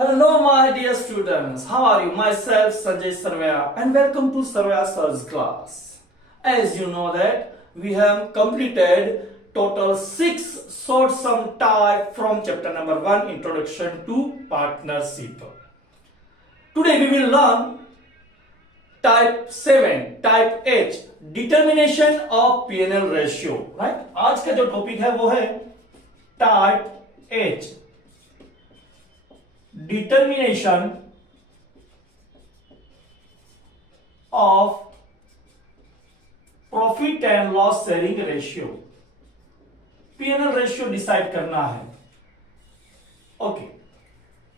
Hello, my dear students. How are you? Myself, Sanjay Sarvaya, and welcome to Sarvaya Sir's class. As you know that we have completed total 6 short sum type from chapter number 1, Introduction to Partnership. Today we will learn type 7, type H, determination of P&L ratio. Right? आज का जो topic है वो है type H, determination of profit and loss sharing ratio. P&L ratio decide करना है। Okay,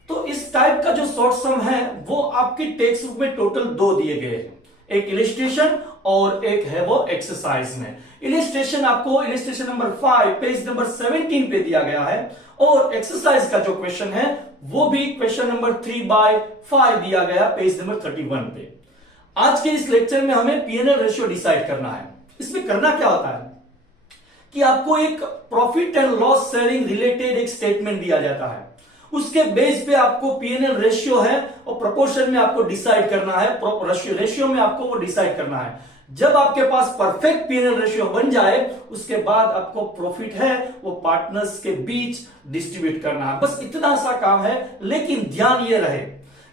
तो इस टाइप का जो शॉर्ट सम है वो आपकी टेक्स्ट बुक में टोटल 2 दिए गए हैं, एक इलिस्ट्रेशन और एक है वो एक्सरसाइज में। इलिस्ट्रेशन आपको इलिस्ट्रेशन नंबर 5 पेज नंबर 17 पे दिया गया है और एक्सरसाइज का जो क्वेश्चन है वो भी क्वेश्चन नंबर 3/5 दिया गया पेज नंबर 31 पे। आज के इस लेक्चर में हमें P&L रेशियो डिसाइड करना है। इसमें करना क्या होता है कि आपको एक profit and loss sharing related एक स्टेटमेंट दिया जाता है, उसके बेस पे आपको P&L रेशियो है और प्रोपोर्शन में आपको डिसाइड करना है, रेशियो में आपको वो डिसाइड करना है। जब आपके पास परफेक्ट P&L रेशियो बन जाए उसके बाद आपको प्रॉफिट है वो पार्टनर्स के बीच डिस्ट्रीब्यूट करना है। बस इतना सा काम है, लेकिन ध्यान ये रहे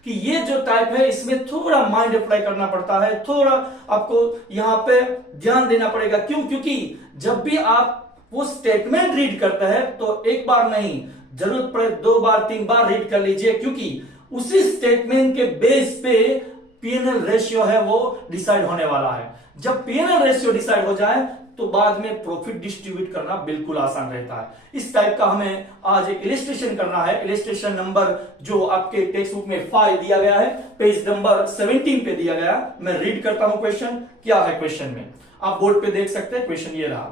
कि ये जो टाइप है इसमें थोड़ा माइंड अप्लाई करना पड़ता है, थोड़ा आपको यहां पे ध्यान देना पड़ेगा। क्यों? क्योंकि जब भी आप वो स्टेटमेंट रीड करते हैं तो एक बार नहीं, जरूरत पड़े 2 बार 3 बार रीड कर लीजिए, क्योंकि उसी स्टेटमेंट के बेस पे P&L रेशियो है वो डिसाइड होने वाला है। जब P&L रेशियो डिसाइड हो जाए तो बाद में प्रॉफिट डिस्ट्रीब्यूट करना बिल्कुल आसान रहता है। इस टाइप का हमें आज एक इलिस्ट्रेशन करना है। इलिस्ट्रेशन नंबर जो आपके टेक्स्ट बुक में 5 दिया गया है, पेज नंबर 17 पे दिया गया। मैं रीड करता हूं क्वेश्चन। क्या है क्वेश्चन में, आप बोर्ड पे देख सकते हैं। क्वेश्चन ये रहा,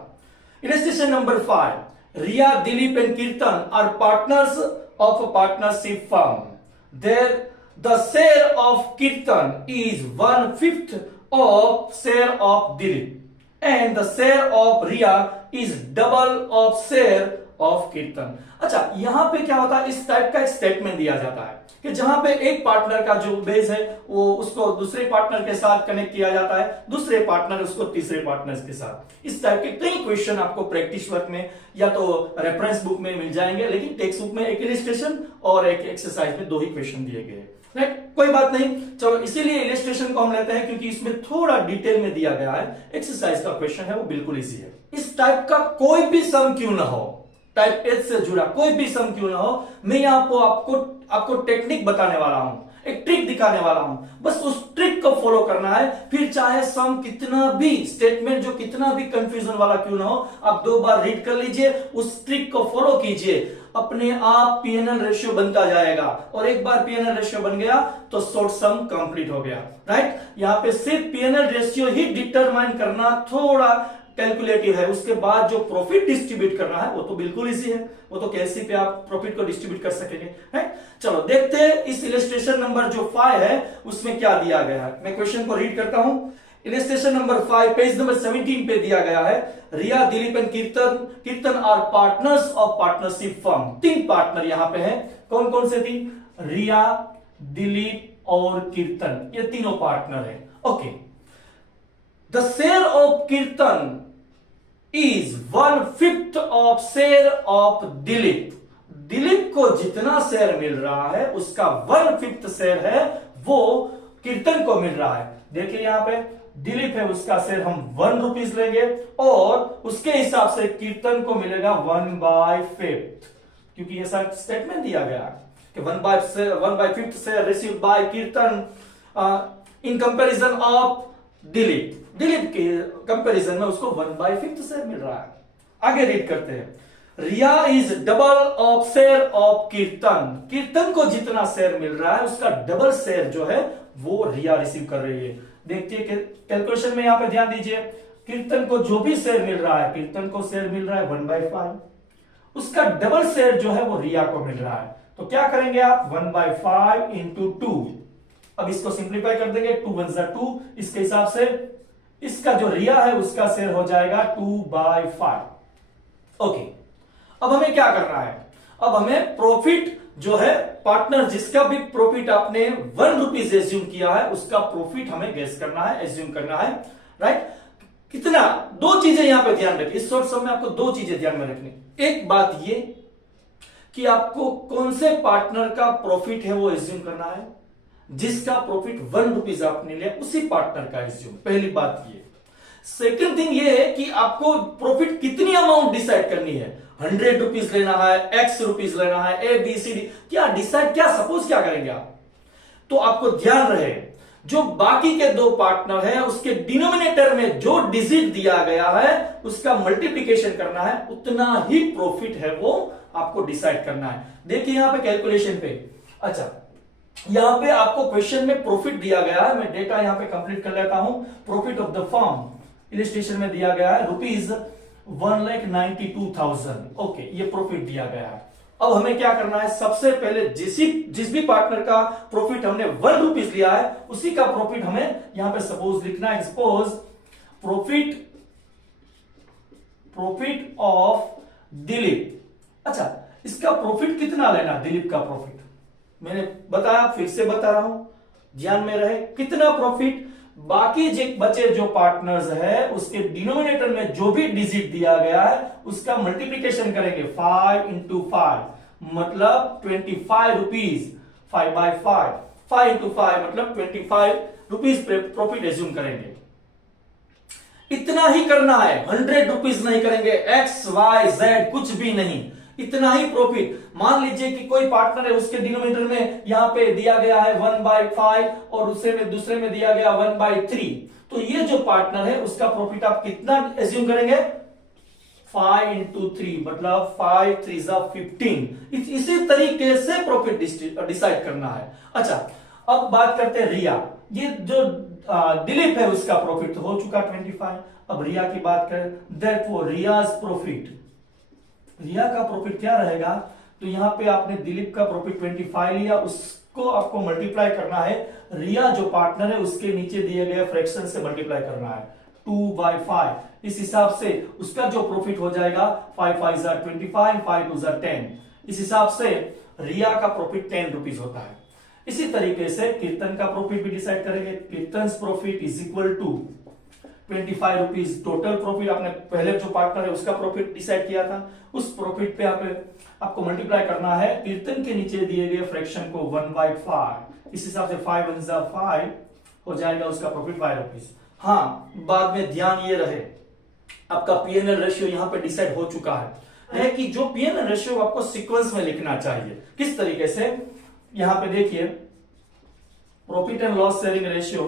illustration number 5, Riya, Dilip and Kirtan are partners of a partnership firm. The share of Kirtan is 1/5 of share of Dilip, and the share of Riya is double of share of Kirtan. अच्छा, यहां पे क्या होता है, इस type का एक statement दिया जाता है कि जहां पे एक पार्टनर का जो बेस है वो उसको दूसरे पार्टनर के साथ कनेक्ट किया जाता है, दूसरे पार्टनर उसको तीसरे पार्टनर के साथ। इस टाइप के कई क्वेश्चन आपको प्रैक्टिस वर्क में या तो रेफरेंस बुक में मिल जाएंगे, लेकिन टेक्स्ट बुक में एक इलिस्ट्रेशन और एक एक्सरसाइज में 2 ही क्वेश्चन दिए गए हैं। राइट, कोई बात नहीं, चलो इसीलिए इलिस्ट्रेशन को हम लेते हैं क्योंकि इसमें थोड़ा डिटेल में दिया गया है। एक्सरसाइज का क्वेश्चन है वो बिल्कुल इजी है। इस टाइप का कोई भी सम क्यों ना हो, टाइप एच से जुड़ा कोई भी सम क्यों ना हो, मैं यहाँ पे आपको टेक्निक बताने वाला हूं, एक ट्रिक दिखाने वाला हूं। बस उस ट्रिक को फॉलो करना है, फिर चाहे सम कितना भी, स्टेटमेंट जो कितना भी कंफ्यूजन वाला क्यों ना हो, आप 2 बार रीड कर लीजिए, उस ट्रिक को फॉलो कीजिए, अपने आप P&L रेशियो बनता जाएगा। और एक बार P&L रेशियो बन गया तो शॉर्ट सम कंप्लीट हो गया। राइट, यहां पे सिर्फ P&L रेशियो ही डिटरमाइन करना थोड़ा कैलकुलेटिव है, उसके बाद जो प्रॉफिट डिस्ट्रीब्यूट करना है वो तो बिल्कुल इजी है, वो तो कैसे पे आप प्रॉफिट को डिस्ट्रीब्यूट कर सकेंगे। राइट, चलो देखते हैं इस इलिस्ट्रेशन नंबर जो 5 है उसमें क्या दिया गया है। मैं क्वेश्चन को रीड करता हूं। इलिस्ट्रेशन नंबर 5 पेज नंबर 17 पे दिया गया है, Riya, Dilip and Kirtan are partners of partnership firm. 3 partner यहां पे हैं। कौन कौन से 3? रिया, दिलीप और कीर्तन, ये तीनों पार्टनर है। ओके, द शेयर ऑफ कीर्तन is 1/5 of share of Dilip. Dilip को जितना शेयर मिल रहा है उसका 1/5 शेयर है वो कीर्तन को मिल रहा है। देखिए यहां पे दिलीप है, उसका शेयर हम 1 रुपीज लेंगे और उसके हिसाब से कीर्तन को मिलेगा 1/5, क्योंकि ऐसा स्टेटमेंट दिया गया कि 1/5 शेयर रिसीव्ड बाय कीर्तन इन कंपैरिजन ऑफ दिलीप के कंपैरिजन में उसको 1/5 शेयर मिल रहा है। आगे रीड करते हैं, Riya is double of share of Kirtan को जितना शेयर मिल रहा है उसका डबल शेयर जो है वो रिया रिसीव कर रही है। देखिए कैलकुलेशन में यहां पे ध्यान दीजिए, कीर्तन को जो भी शेयर मिल रहा है, कीर्तन को शेयर मिल रहा है 1/5, उसका डबल शेयर जो है वो रिया को मिल रहा है। तो क्या करेंगे आप, 1/5 इंटू 2। अब इसको सिंप्लीफाई कर देंगे, 2 1 जा 2, इसके हिसाब से इसका जो रिया है उसका शेयर हो जाएगा 2/5। ओके, अब हमें क्या करना है, अब हमें प्रॉफिट जो है पार्टनर जिसका भी प्रॉफिट आपने 1 रुपीज एज्यूम किया है उसका प्रॉफिट हमें गेस करना है, एज्यूम करना है, राइट। कितना, दो चीजें यहां पे ध्यान रखिए, इस शॉर्ट सम में आपको दो चीजें ध्यान में रखनी। एक बात ये कि आपको कौन से पार्टनर का प्रॉफिट है वो एज्यूम करना है, जिसका प्रॉफिट 1 रुपीज आपने लिया उसी पार्टनर का एज्यूम, पहली बात ये। सेकंड थिंग ये है कि आपको प्रॉफिट कितनी अमाउंट डिसाइड करनी है, 100 रुपीज लेना है, x रुपीज लेना है, ABCD, क्या डिसाइड, क्या सपोज क्या करेंगे आप। तो आपको ध्यान रहे जो बाकी के दो पार्टनर है उसके डिनोमिनेटर में जो डिजिट दिया गया है उसका मल्टीप्लीकेशन करना है, उतना ही प्रॉफिट है वो आपको डिसाइड करना है। देखिए यहां पे कैलकुलेशन पे, अच्छा यहां पे आपको क्वेश्चन में प्रॉफिट दिया गया है, मैं डेटा यहां पे कंप्लीट कर लेता हूं। Profit of the firm illustration में दिया गया है रुपीज 1,92,000, ओके, ये प्रॉफिट दिया गया है। अब हमें क्या करना है, सबसे पहले जिस भी पार्टनर का प्रॉफिट हमने 1 रुपीज लिया है उसी का प्रॉफिट हमें यहां पे सपोज लिखना है। सपोज प्रॉफिट ऑफ दिलीप, अच्छा इसका प्रॉफिट कितना लेना, दिलीप का प्रॉफिट मैंने बताया, फिर से बता रहा हूं, ध्यान में रहे, कितना प्रॉफिट, बाकी बचे जो पार्टनर्स है उसके डिनोमिनेटर में जो भी डिजिट दिया गया है उसका मल्टीप्लीकेशन करेंगे, 5 इंटू 5 मतलब 25 रुपीज, 5 बाई 5, 5 इंटू 5 मतलब 25 रुपीज प्रॉफिट एज्यूम करेंगे। इतना ही करना है, 100 रुपीज नहीं करेंगे, XYZ कुछ भी नहीं, इतना ही प्रॉफिट। मान लीजिए कि कोई पार्टनर है उसके डिनोमिनेटर में यहां पे दिया गया है 1/5 और दूसरे में दिया गया 1/3, तो ये जो पार्टनर है उसका प्रॉफिट आप कितना एज्यूम करेंगे, 5 इंटू 3 मतलब 5 3 15। इसी तरीके से प्रॉफिट डिसाइड करना है। अच्छा अब बात करते हैं रिया, ये जो दिलीप है उसका प्रॉफिट तो हो चुका 25। अब रिया की बात करें, देयरफॉर रियाज प्रॉफिट, रिया का प्रॉफिट क्या रहेगा, तो यहां पे आपने दिलीप का प्रॉफिट 25 लिया, उसको आपको मल्टीप्लाई करना है, रिया जो पार्टनर है उसके नीचे दिए गए फ्रैक्शन से मल्टीप्लाई करना है, 2/5। इस हिसाब से उसका जो प्रॉफिट हो जाएगा 5 5 25, 5 2 10। इस हिसाब से रिया का प्रॉफिट 10 रुपीज होता है। इसी तरीके से कीर्तन का प्रॉफिट भी डिसाइड करेंगे, Kirtan profit is equal to 25 rupees. Total profit आपने पहले जो पार्टनर है उसका प्रॉफिट डिसाइड किया था, उस प्रॉफिट पे आपको मल्टीप्लाई करना है कीर्तन के नीचे दिए गए फ्रैक्शन को 1/5। इस हिसाब से 5 1 5 हो जाएगा उसका प्रॉफिट 5 रुपीज। हाँ बाद में ध्यान ये रहे, आपका पीएनएल रेशियो यहां पे डिसाइड हो चुका है कि जो पीएनएल रेशियो आपको सीक्वेंस में लिखना चाहिए। किस तरीके से, यहां पे देखिए profit and loss sharing ratio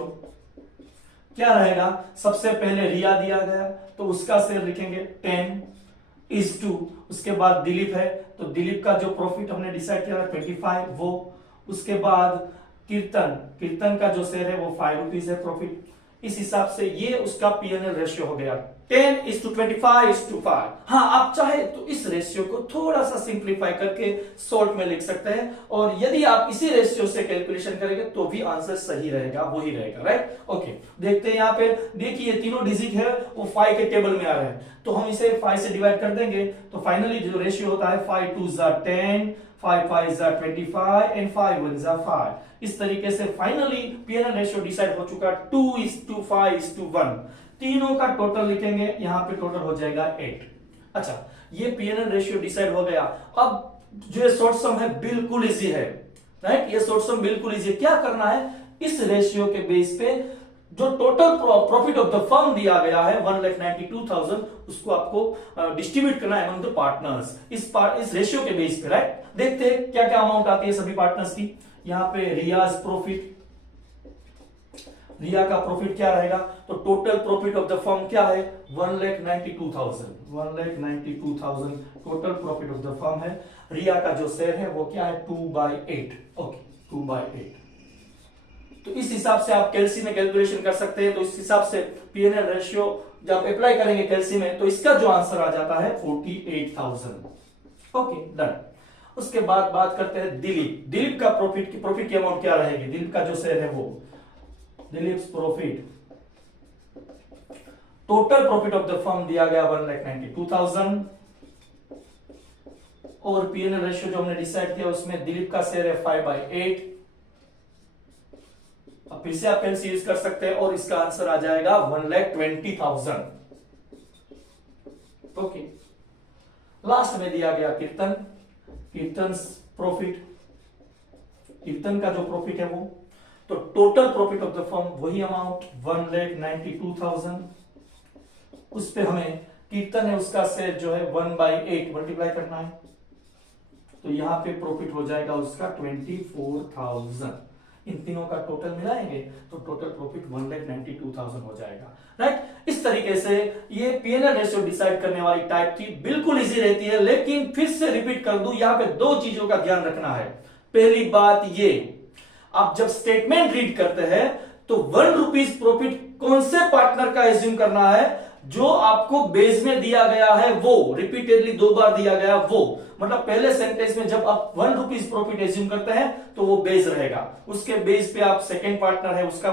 क्या रहेगा, सबसे पहले रिया दिया गया तो उसका शेयर लिखेंगे 10:2, उसके बाद दिलीप है तो दिलीप का जो प्रॉफिट हमने डिसाइड किया 25 वो, उसके बाद कीर्तन का जो शेयर है वो 5 रुपीज है प्रॉफिट। इस हिसाब से ये उसका पीएनएल रेशियो हो गया 10:25:5। हाँ आप चाहे तो इस रेशियो को थोड़ा सा सिंप्लीफाई करके शॉर्ट में लिख सकते हैं, और यदि आप इसी रेशियो से कैलकुलेशन करेंगे तो भी आंसर सही रहेगा, वही रहेगा, राइट। ओके देखते हैं यहाँ पे, देखिए तीनों डिजिट है वो 5 के टेबल में आ रहे हैं, तो हम इसे 5 से डिवाइड कर देंगे तो फाइनली जो रेशियो होता है 5 2 10, 5 5 25 एंड 5 1 5। इस तरीके से फाइनली पीएनएल रेशियो डिसाइड हो चुका 2:5:1। तीनों का टोटल लिखेंगे, यहां पे टोटल हो जाएगा 8। अच्छा ये पीएनएल रेशियो डिसाइड हो गया। अब जो शॉर्ट सम है बिल्कुल इजी है, राइट, ये शॉर्ट सम बिल्कुल इजी है। क्या करना है, इस रेशियो के बेस पे जो total profit of the firm दिया गया है 1,92,000, उसको आपको डिस्ट्रीब्यूट करना है अमंग द पार्टनर्स इस रेशियो के बेस पे, राइट। देखते हैं क्या क्या अमाउंट आती है सभी पार्टनर्स की। यहां पे रियाज प्रॉफिट, रिया का प्रॉफिट क्या रहेगा, तो total profit of the firm क्या है 1,92,000 total profit of the firm है। रिया का जो शेयर है वो क्या है 2/8, ओके 2/8। तो इस हिसाब से आप कैलसी में कैलकुलेशन कर सकते हैं। तो इस हिसाब से पीएनएल रेशियो जब अप्लाई करेंगे कैलसी में तो इसका जो आंसर आ जाता है 48,000, ओके डन। उसके बाद बात करते हैं दिलीप का प्रॉफिट की अमाउंट क्या रहेगी, दिलीप का जो शेयर है वो, Dilip's profit, total profit of the firm दिया गया 1,92,000 और पीएनएल रेशियो जो हमने डिसाइड किया उसमें दिलीप का शेयर है 5/8। अब फिर से आप पेन से यूज कर सकते हैं और इसका आंसर आ जाएगा 1,20,000। ओके, लास्ट में दिया गया कीर्तन प्रॉफिट, कीर्तन का जो प्रॉफिट है वो, तो total profit of the firm वही अमाउंट 1,92,000। उस पे हमें कीर्तन है उसका शेयर जो है 1/8 मल्टीप्लाई करना है, तो यहां पे प्रॉफिट हो जाएगा उसका 24,000। इन तीनों का टोटल मिलाएंगे तो टोटल प्रॉफिट 1,92,000 हो जाएगा। राइट, इस तरीके से ये पीएनएल रेशियो डिसाइड करने वाली टाइप थी, बिल्कुल इजी रहती है। लेकिन फिर से रिपीट कर दूं, यहां पे दो चीजों का ध्यान रखना है। पहली बात ये, आप जब स्टेटमेंट रीड करते हैं तो 1 रुपीज प्रॉफिट कौन से पार्टनर का एज्यूम करना है, जो आपको बेस में दिया गया है वो, रिपीटेडली 2 बार दिया गया वो, मतलब पहले सेंटेंस में जब आप 1 रुपीज प्रॉफिट एज्यूम करते हैं तो वो बेस रहेगा, उसके बेस पे आप सेकंड पार्टनर है उसका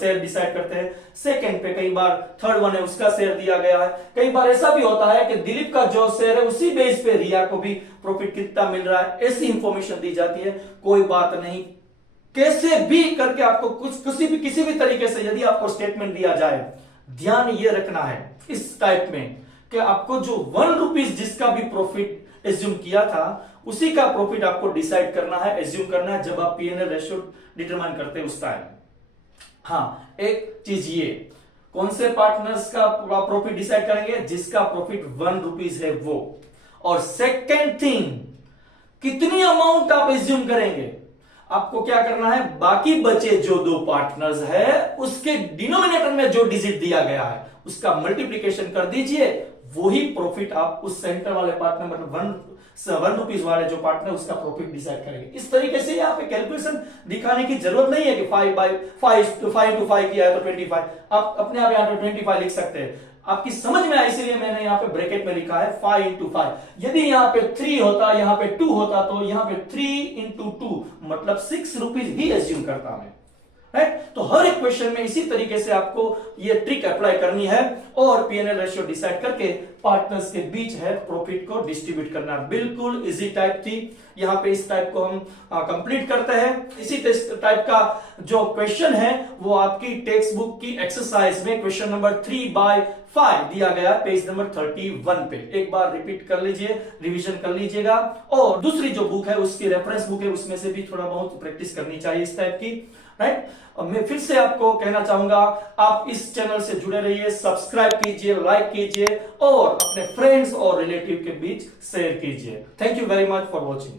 शेयर डिसाइड करते हैं, सेकंड पे कई बार थर्ड वन है उसका शेयर दिया गया है। कई बार ऐसा भी होता है कि दिलीप का जो शेयर है उसी बेस पे रिया को भी प्रॉफिट कितना मिल रहा है, ऐसी इंफॉर्मेशन दी जाती है। कोई बात नहीं, कैसे भी करके आपको किसी भी तरीके से यदि आपको स्टेटमेंट दिया जाए, ध्यान ये रखना है इस टाइप में कि आपको जो 1 रुपीज जिसका भी प्रॉफिट एज्यूम किया था उसी का प्रॉफिट आपको डिसाइड करना है, एज्यूम करना है जब आप पीएनएल रेशियो डिटरमाइन करते हैं उस टाइम। हाँ, एक चीज ये, कौन से पार्टनर्स का प्रॉफिट डिसाइड करेंगे, जिसका प्रॉफिट 1 रुपीज है वो। और सेकेंड थिंग, कितनी अमाउंट आप एज्यूम करेंगे, आपको क्या करना है, बाकी बचे जो 2 पार्टनर्स है उसके डिनोमिनेटर में जो डिजिट दिया गया है उसका मल्टीप्लीकेशन कर दीजिए, वही प्रॉफिट आप उस सेंटर वाले पार्टनर मतलब 1 रुपीज वाले जो पार्टनर उसका प्रॉफिट डिसाइड करेंगे। इस तरीके से यहाँ पे कैलकुलेशन दिखाने की जरूरत नहीं है कि 5 into 5 किया है तो 25, आप अपने आप यहाँ पे 25 लिख सकते हैं, आपकी समझ में आए इसलिए मैंने यहाँ पे ब्रैकेट में लिखा है 5 into 5। यदि यहाँ पे 3 होता, यहाँ पे 2 होता, तो यहाँ पे 3 into 2 मतलब 6 रुपीज ही एज्यूम करता मैं। राइट, तो हर एक क्वेश्चन में इसी तरीके से आपको ये ट्रिक अप्लाई करनी है और पीएनएल रेशियो डिसाइड करके पार्टनर्स के बीच है प्रॉफिट को डिस्ट्रीब्यूट करना। बिल्कुल इजी टाइप थी, यहाँ पे इस टाइप को हम कंप्लीट करते हैं। इसी टाइप का जो क्वेश्चन है वो आपकी टेक्स्ट बुक की एक्सरसाइज में क्वेश्चन नंबर 3/5 दिया गया पेज नंबर 31 पे। एक बार रिपीट कर लीजिए, रिवीजन कर लीजिएगा, और दूसरी जो बुक है उसकी रेफरेंस बुक है उसमें से भी थोड़ा बहुत प्रैक्टिस करनी चाहिए इस टाइप की। राइट, मैं फिर से आपको कहना चाहूंगा, आप इस चैनल से जुड़े रहिए, सब्सक्राइब कीजिए, लाइक कीजिए और अपने फ्रेंड्स और रिलेटिव के बीच शेयर कीजिए। Thank you very much for watching.